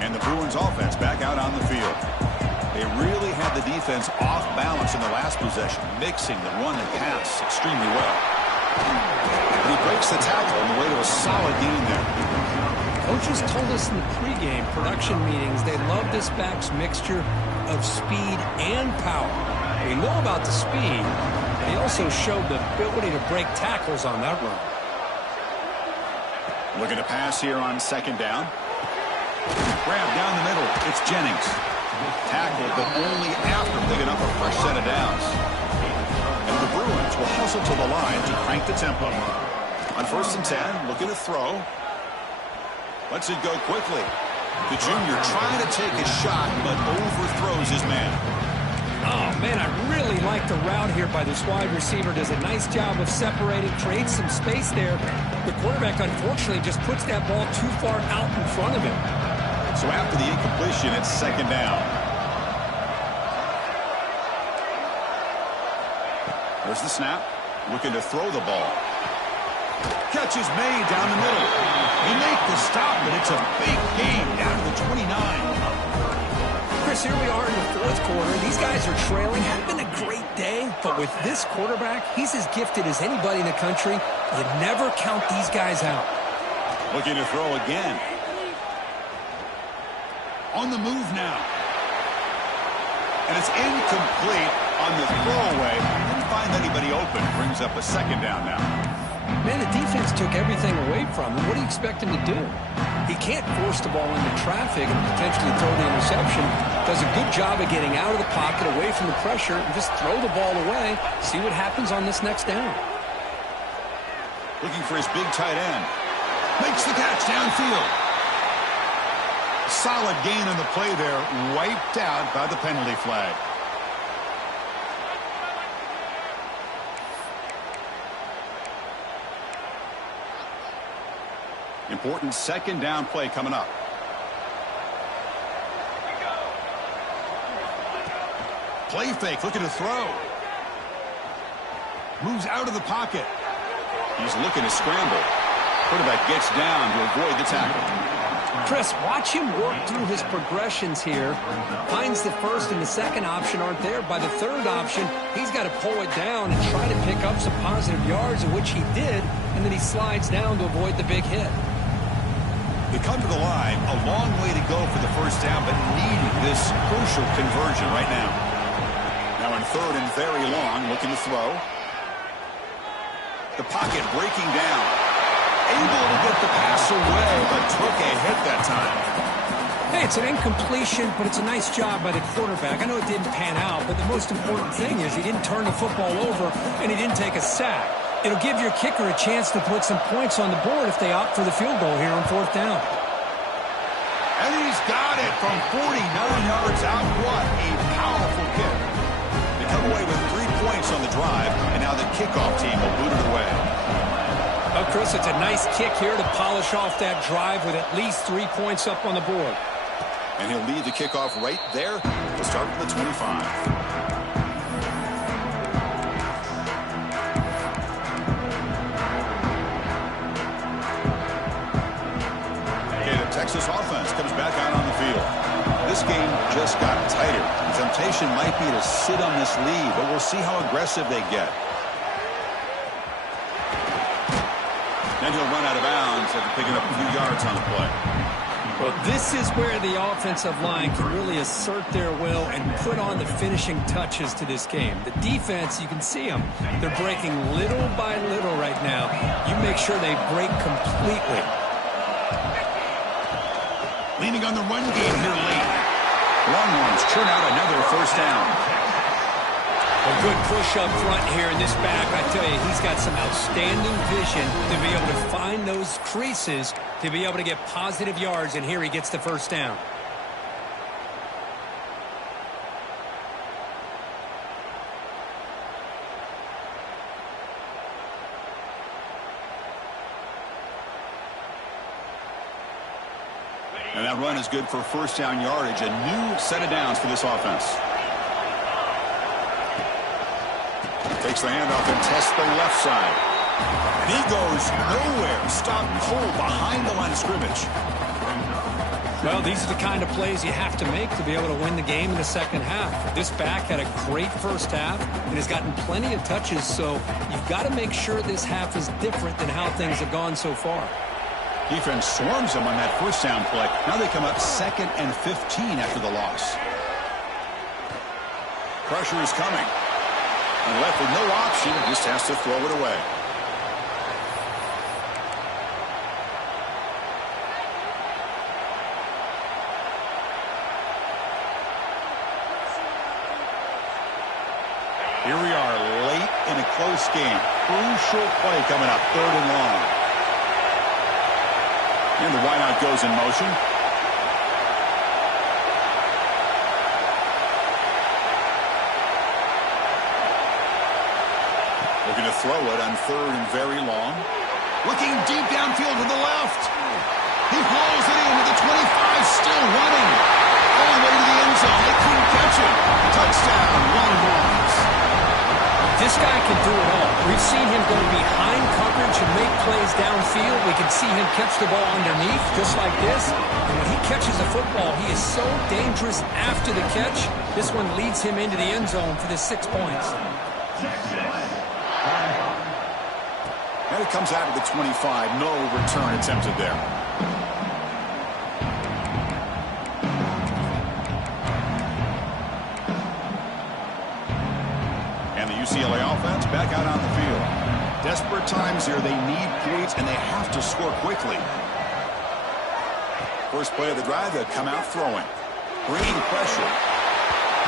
And the Bruins offense back out on the field. They really had the defense off balance in the last possession, mixing the run and pass extremely well. And he breaks the tackle on the way to a solid gain there. Coaches told us in the pregame production meetings they love this back's mixture of speed and power. We know about the speed, but he also showed the ability to break tackles on that run. Looking to pass here on second down. Grab down the middle. It's Jennings. Tackled, but only after picking up a fresh set of downs. And the Bruins will hustle to the line to crank the tempo. On 1st and 10, looking to throw. Lets it go quickly. The junior trying to take a shot, but overthrows his man. Oh, man, I really like the route here by this wide receiver. Does a nice job of separating, creates some space there. The quarterback, unfortunately, just puts that ball too far out in front of him. So after the incompletion, it's second down. There's the snap. Looking to throw the ball. Catch is made down the middle. He make the stop, but it's a big gain down to the 29. Chris, here we are in the 4th quarter. These guys are trailing. Hadn't been a great day, but with this quarterback, he's as gifted as anybody in the country. You never count these guys out. Looking to throw again. On the move now. And it's incomplete on the throwaway. Didn't find anybody open. Brings up a second down now. Man, the defense took everything away from him. What do you expect him to do? He can't force the ball into traffic and potentially throw the interception. Does a good job of getting out of the pocket, away from the pressure, and just throw the ball away. See what happens on this next down. Looking for his big tight end. Makes the catch downfield. Solid gain on the play there. Wiped out by the penalty flag. Important second down play coming up. Play fake, looking to throw. Moves out of the pocket. He's looking to scramble. Quarterback gets down to avoid the tackle. Chris, watch him work through his progressions here. Finds the first and the second option aren't there. By the third option, he's got to pull it down and try to pick up some positive yards, of which he did, and then he slides down to avoid the big hit. They come to the line, a long way to go for the first down, but needing this crucial conversion right now. Now in 3rd and very long, looking to throw. The pocket breaking down. Able to get the pass away, but took a hit that time. Hey, it's an incompletion, but it's a nice job by the quarterback. I know it didn't pan out, but the most important thing is he didn't turn the football over and he didn't take a sack. It'll give your kicker a chance to put some points on the board if they opt for the field goal here on 4th down. And he's got it from 49 yards out. What a powerful kick. They come away with 3 points on the drive, and now the kickoff team will boot it away. Oh, Chris, it's a nice kick here to polish off that drive with at least 3 points up on the board. And he'll lead the kickoff right there. We'll start from the 25. Texas temptation might be to sit on this lead, but we'll see how aggressive they get. Then he'll run out of bounds after picking up a few yards on the play. Well, this is where the offensive line can really assert their will and put on the finishing touches to this game. The defense, you can see them. They're breaking little by little right now. You make sure they break completely. Leaning on the run game here late. Longhorns churn out another first down. A good push up front here in this back. I tell you, he's got some outstanding vision to be able to find those creases, to be able to get positive yards, and here he gets the first down. And that run is good for first down yardage. A new set of downs for this offense. Takes the handoff and tests the left side. And he goes nowhere. Stopped cold behind the line of scrimmage. Well, these are the kind of plays you have to make to be able to win the game in the second half. This back had a great first half and has gotten plenty of touches, so you've got to make sure this half is different than how things have gone so far. Defense swarms them on that first down play. Now they come up 2nd and 15 after the loss. Pressure is coming. And left with no option, just has to throw it away. Here we are late in a close game. Crucial play coming up, 3rd and long. And the wideout goes in motion. Looking to throw it on 3rd and very long. Looking deep downfield to the left. He hauls it into the 25, still running. All the way to the end zone. They couldn't catch him. Touchdown, Longhorns. This guy can do it all. We've seen him go behind coverage and make plays downfield. We can see him catch the ball underneath, just like this. And when he catches a football, he is so dangerous after the catch. This one leads him into the end zone for the 6 points. And it comes out of the 25. No return attempted there. And the UCLA offense back out on the field. Desperate times here. They need points, and they have to score quickly. First play of the drive, they'll come out throwing. Bringing pressure.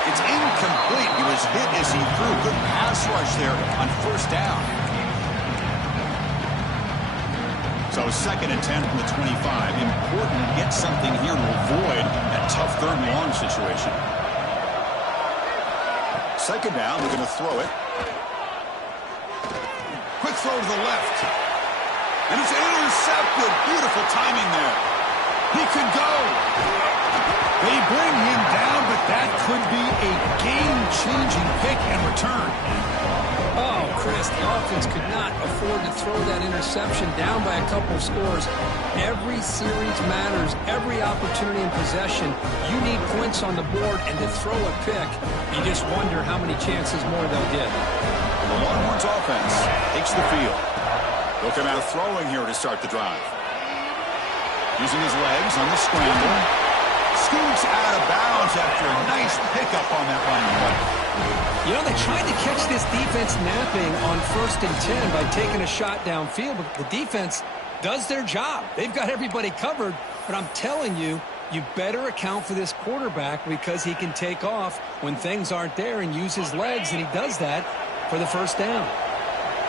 It's incomplete. He was hit as he threw. Good pass rush there on first down. So 2nd and 10 from the 25. Important to get something here to avoid that tough 3rd and long situation. 2nd down, they're going to throw it. Quick throw to the left. And it's intercepted. Beautiful timing there. He could go. They bring him down, but that could be a game-changing pick and return. Oh, Chris, the offense could not afford to throw that interception down by a couple of scores. Every series matters. Every opportunity in possession. You need points on the board, and to throw a pick, you just wonder how many chances more they'll get. The Longhorns offense takes the field. They'll come out throwing here to start the drive. Using his legs on the scramble. Scoots out of bounds after a nice pickup on that running play. You know, they tried to catch this defense napping on 1st and 10 by taking a shot downfield, but the defense does their job. They've got everybody covered, but I'm telling you, you better account for this quarterback because he can take off when things aren't there and use his legs, and he does that for the first down.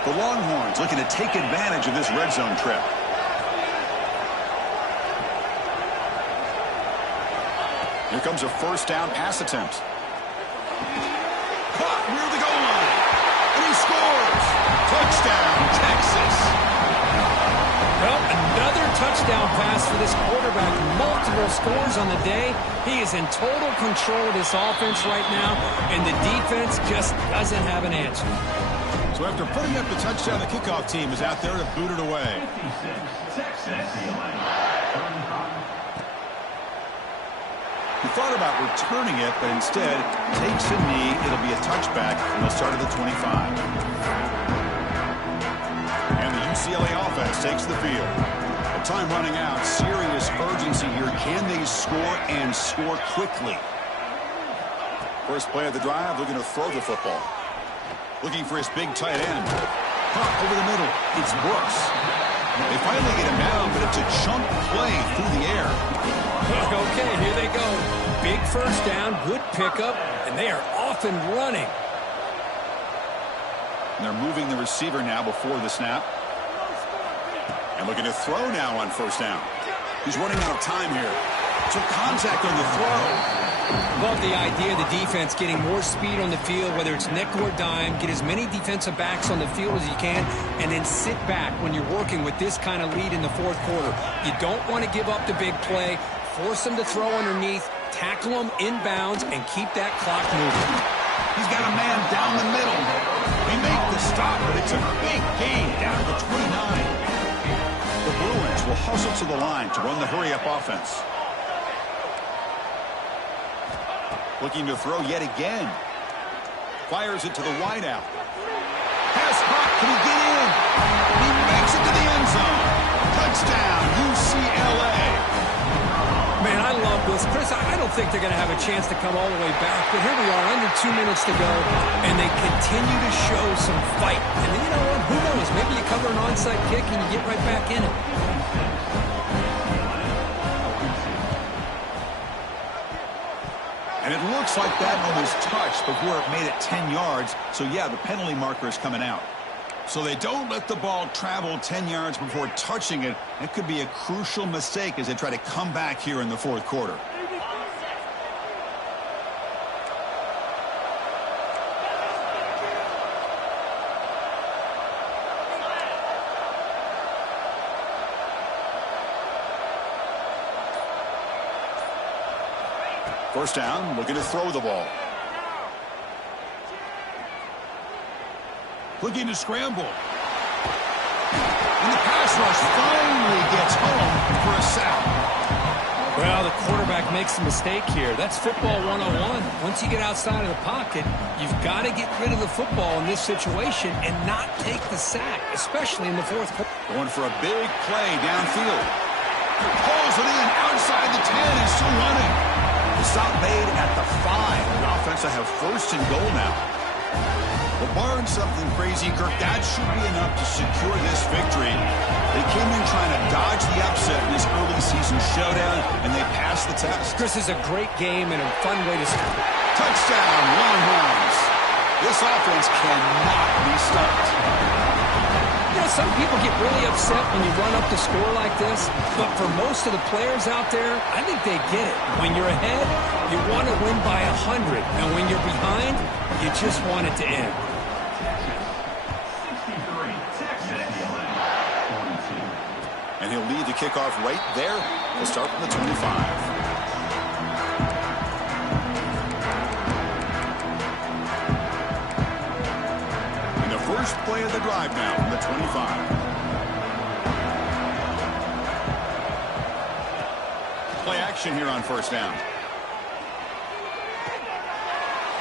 The Longhorns looking to take advantage of this red zone trip. Here comes a first down pass attempt. Caught near the goal line. And he scores. Touchdown, Texas. Well, another touchdown pass for this quarterback. Multiple scores on the day. He is in total control of this offense right now, and the defense just doesn't have an answer. So after putting up the touchdown, the kickoff team is out there to boot it away. He thought about returning it, but instead takes a knee. It'll be a touchback, and they'll start at the 25. And the UCLA offense takes the field. The time running out. Serious urgency here. Can they score and score quickly? First play of the drive, looking to throw the football. Looking for his big tight end. Pop over the middle. It's Brooks. They finally get him down, but it's a chunk play through the air. Okay, here they go. Big first down, good pickup, and they are off and running. And they're moving the receiver now before the snap. And looking to throw now on first down. He's running out of time here. So contact on the throw. Love the idea of the defense getting more speed on the field, whether it's nickel or dime, get as many defensive backs on the field as you can, and then sit back when you're working with this kind of lead in the fourth quarter. You don't want to give up the big play, force them to throw underneath, tackle them inbounds, and keep that clock moving. He's got a man down the middle. They make the stop, but it's a big gain down to the 29. The Bruins will hustle to the line to run the hurry-up offense. Looking to throw yet again. Fires it to the wideout. Pass caught. Can he get in? He makes it to the end zone. Touchdown, UCLA. Man, I love this. Chris, I don't think they're going to have a chance to come all the way back, but here we are, under 2 minutes to go, and they continue to show some fight. And you know what? Who knows? Maybe you cover an onside kick and you get right back in it. And it looks like that one was touched before it made it 10 yards. So, yeah, the penalty marker is coming out. So they don't let the ball travel 10 yards before touching it. It could be a crucial mistake as they try to come back here in the fourth quarter. First down, looking to throw the ball. Looking to scramble. And the pass rush finally gets home for a sack. Well, the quarterback makes a mistake here. That's football 101. Once you get outside of the pocket, you've got to get rid of the football in this situation and not take the sack, especially in the fourth quarter. Going for a big play downfield. Pulls it in outside the 10 and still running. The stop made at the 5. The offense will have first and goal now. Well, barring something crazy, Kirk, that should be enough to secure this victory. They came in trying to dodge the upset in this early season showdown, and they passed the test. Chris, is a great game and a fun way to start. Touchdown, Longhorns. This offense cannot be stopped. You know, some people get really upset when you run up the score like this, but for most of the players out there, I think they get it. When you're ahead, you want to win by 100, and when you're behind, you just want it to end. And he'll lead the kickoff right there. We'll start from the 25. First play of the drive now from the 25. Play action here on first down.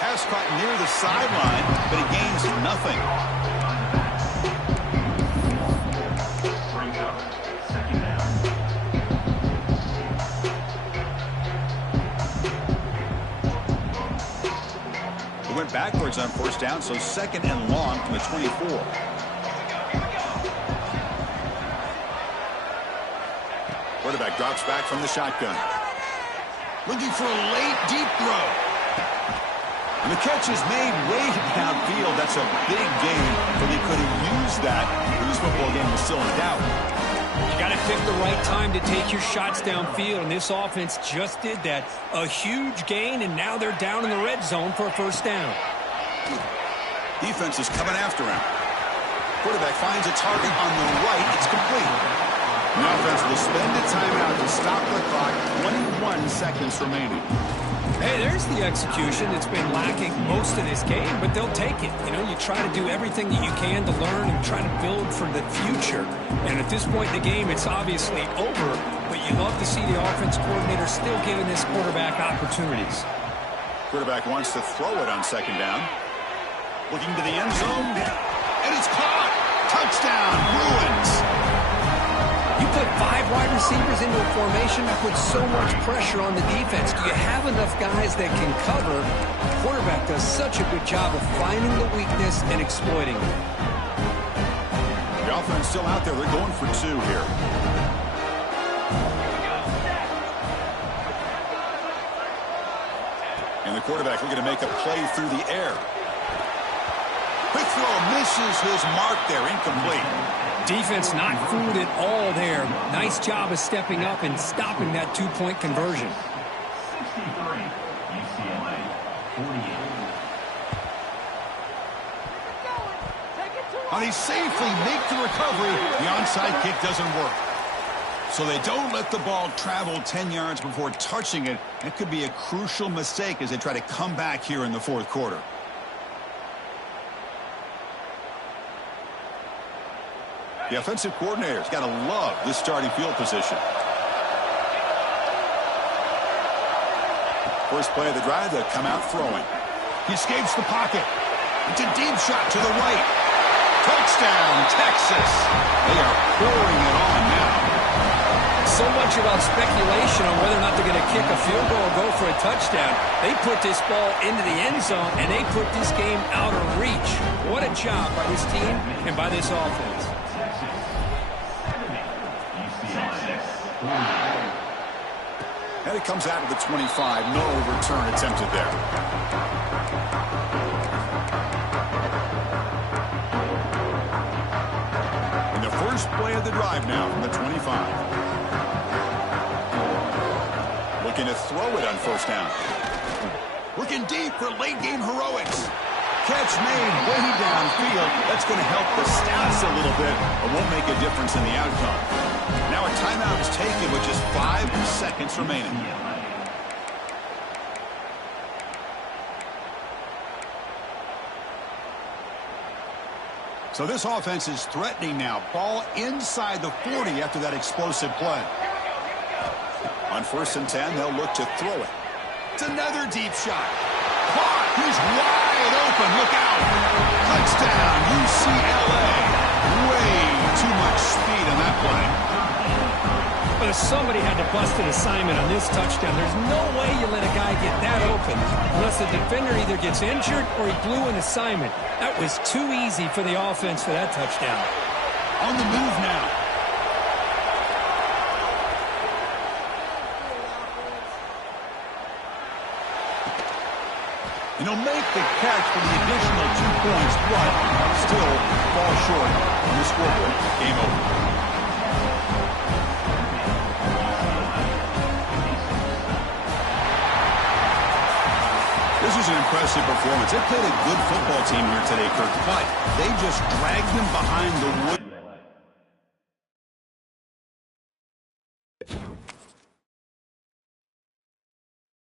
Pass caught near the sideline, but he gains nothing. Went backwards on first down, so second and long from the 24. Quarterback drops back from the shotgun. Looking for a late deep throw. And the catch is made way downfield. That's a big gain, but they could have used that. This football game was still in doubt. You got to pick the right time to take your shots downfield, and this offense just did that. A huge gain, and now they're down in the red zone for a first down. Defense is coming after him. Quarterback finds a target on the right. It's complete. The offense will spend a timeout to stop the clock. 21 seconds remaining. Hey, there's the execution that's been lacking most of this game, but they'll take it. You know, you try to do everything that you can to learn and try to build for the future. And at this point in the game, it's obviously over, but you You love to see the offense coordinator still giving this quarterback opportunities. Quarterback wants to throw it on second down. Looking to the end zone. And it's caught. Touchdown, Bruins. You put 5 wide receivers into a formation that puts so much pressure on the defense. Do you have enough guys that can cover? The quarterback does such a good job of finding the weakness and exploiting it. The offense still out there. They're going for 2 here. And the quarterback looking to make a play through the air. Quick throw, misses his mark there, incomplete. Defense not fooled at all there. Nice job of stepping up and stopping that 2-point conversion. 63, UCLA, 48. And he safely make the recovery. The onside kick doesn't work. So they don't let the ball travel 10 yards before touching it. That could be a crucial mistake as they try to come back here in the fourth quarter. The offensive coordinator's got to love this starting field position. First play of the drive, they come out throwing. He escapes the pocket. It's a deep shot to the right. Touchdown, Texas. They are pouring it on now. So much about speculation on whether or not they're going to kick a field goal or go for a touchdown. They put this ball into the end zone, and they put this game out of reach. What a job by this team and by this offense. And it comes out of the 25. No return attempted there. And the first play of the drive now from the 25. Looking to throw it on first down. Looking deep for late-game heroics. Catch made way downfield. That's going to help the stats a little bit, but won't make a difference in the outcome. Now a timeout is taken with just 5 seconds remaining. So this offense is threatening now. Ball inside the 40 after that explosive play. On 1st and 10, they'll look to throw it. It's another deep shot. Caught. He's wide open. Look out. Touchdown, UCLA. Way too much speed on that play. But if somebody had to bust an assignment on this touchdown, there's no way you let a guy get that open unless the defender either gets injured or he blew an assignment. That was too easy for the offense for that touchdown. On the move now. And he'll make the catch for the additional 2 points, but still fall short on the scoreboard. Game over. This was an impressive performance. They played a good football team here today, Kirk, but they just dragged them behind the wood.